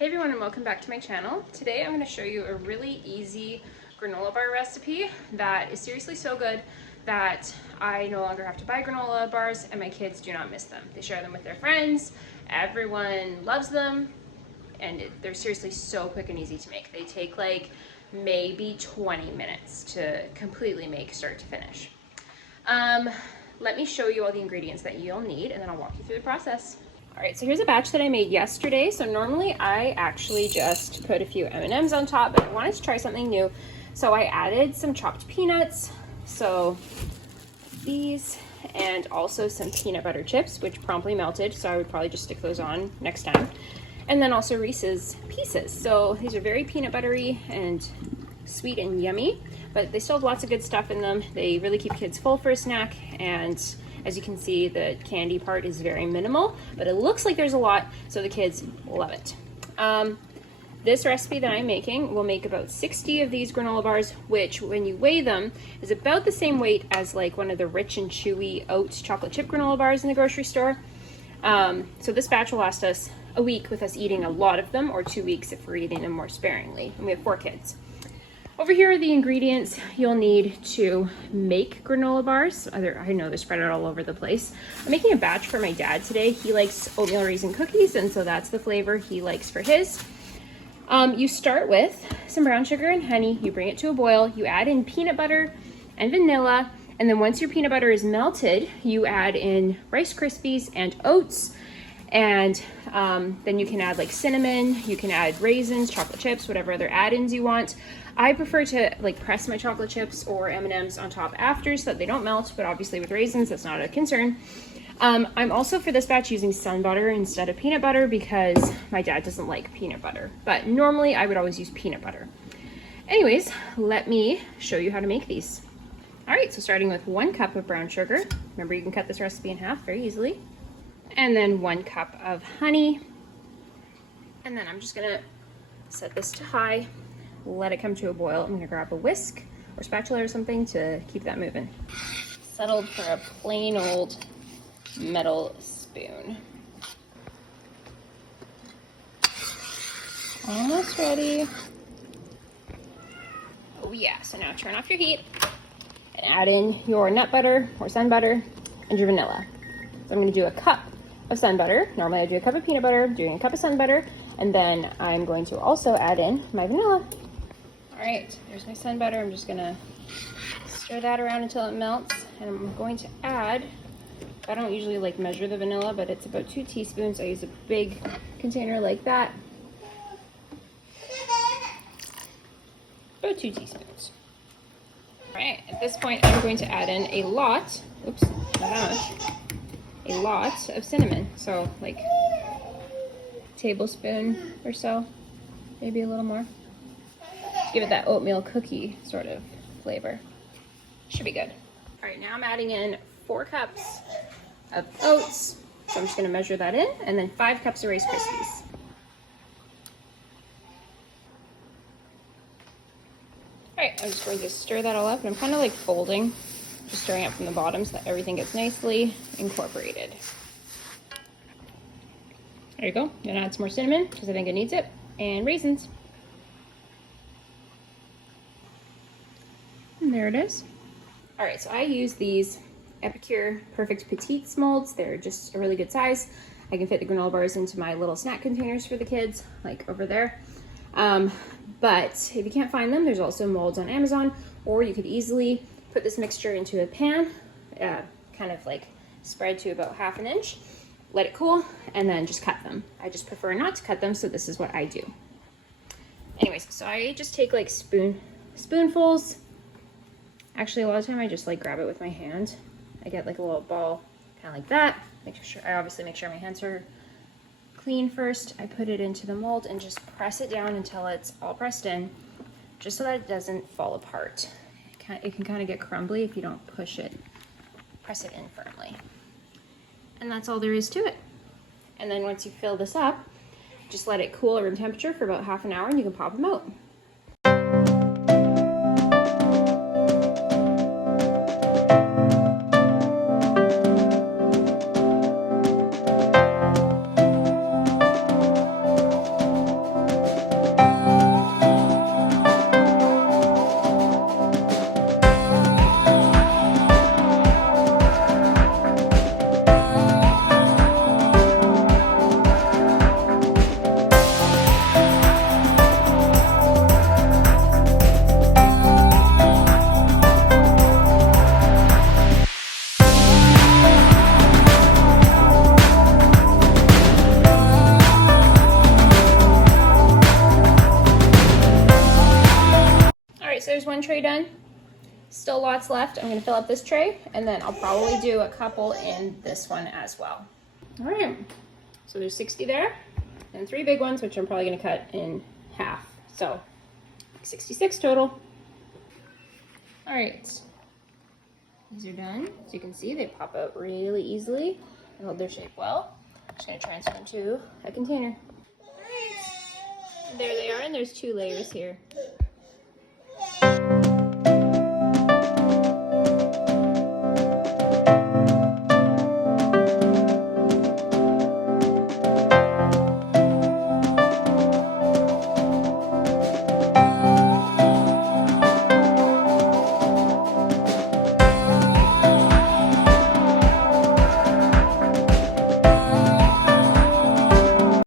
Hey everyone, and welcome back to my channel. Today I'm going to show you a really easy granola bar recipe that is seriously so good that I no longer have to buy granola bars and my kids do not miss them. They share them with their friends, everyone loves them, and they're seriously so quick and easy to make. They take like maybe 20 minutes to completely make start to finish. Let me show you all the ingredients that you'll need and then I'll walk you through the process. All right, so here's a batch that I made yesterday. So normally I actually just put a few M&Ms on top, but I wanted to try something new. So I added some chopped peanuts, so these, and also some peanut butter chips, which promptly melted. So I would probably just stick those on next time. And then also Reese's Pieces. So these are very peanut buttery and sweet and yummy, but they still have lots of good stuff in them. They really keep kids full for a snack, and as you can see, the candy part is very minimal, but it looks like there's a lot, so the kids love it. This recipe that I'm making will make about 60 of these granola bars, which when you weigh them is about the same weight as like one of the rich and chewy oats chocolate chip granola bars in the grocery store. So this batch will last us a week with us eating a lot of them, or 2 weeks if we're eating them more sparingly, and we have 4 kids. Over here are the ingredients you'll need to make granola bars. I know they're spread out all over the place. I'm making a batch for my dad today. He likes oatmeal raisin cookies, and so that's the flavor he likes for his. You start with some brown sugar and honey. You bring it to a boil. You add in peanut butter and vanilla, and then once your peanut butter is melted, you add in Rice Krispies and oats. And then you can add like cinnamon, you can add raisins, chocolate chips, whatever other add-ins you want. I prefer to like press my chocolate chips or M&Ms on top after so that they don't melt, but obviously with raisins, that's not a concern. I'm also for this batch using sun butter instead of peanut butter because my dad doesn't like peanut butter, but normally I would always use peanut butter. Anyways, let me show you how to make these. All right, so starting with 1 cup of brown sugar. Remember, you can cut this recipe in half very easily. And then 1 cup of honey. And then I'm just gonna set this to high, let it come to a boil. I'm gonna grab a whisk or spatula or something to keep that moving. Settled for a plain old metal spoon. Almost ready. Oh yeah, so now turn off your heat and add in your nut butter or sun butter and your vanilla. So I'm gonna do a cup of sun butter. Normally I do a cup of peanut butter, I'm doing a cup of sun butter, and then I'm going to also add in my vanilla. All right, there's my sun butter. I'm just gonna stir that around until it melts, and I'm going to add, I don't usually like measure the vanilla, but it's about 2 teaspoons. I use a big container like that. About 2 teaspoons. All right, at this point I'm going to add in a lot, oops, not that much, a lot of cinnamon. So like a tablespoon or so, maybe a little more. Give it that oatmeal cookie sort of flavor. Should be good. All right, now I'm adding in 4 cups of oats. So I'm just gonna measure that in, and then 5 cups of Rice Krispies. All right, I'm just going to stir that all up, and I'm kind of like folding, just stirring up from the bottom so that everything gets nicely incorporated. There you go. I'm gonna add some more cinnamon because I think it needs it, and raisins. And there it is. All right, so I use these Epicure Perfect Petites molds. They're just a really good size. I can fit the granola bars into my little snack containers for the kids, like over there. But if you can't find them, there's also molds on Amazon, or you could easily put this mixture into a pan, kind of like spread to about 1/2 inch, let it cool, and then just cut them. I just prefer not to cut them, so this is what I do. Anyways, so I just take like spoonfuls. Actually, a lot of the time I just like grab it with my hand. I get like a little ball, kind of like that. I obviously make sure my hands are clean first. I put it into the mold and just press it down until it's all pressed in, just so that it doesn't fall apart. It can kind of get crumbly if you don't press it in firmly. And that's all there is to it. And then once you fill this up, just let it cool at room temperature for about 1/2 hour and you can pop them out. there's one tray done. Still lots left. I'm gonna fill up this tray, and then I'll probably do a couple in this one as well. All right, so there's 60 there, and 3 big ones, which I'm probably gonna cut in half. So 66 total. All right, these are done. As you can see, they pop out really easily and hold their shape well. I'm just gonna transfer them to a container. All right, there they are, and there's 2 layers here.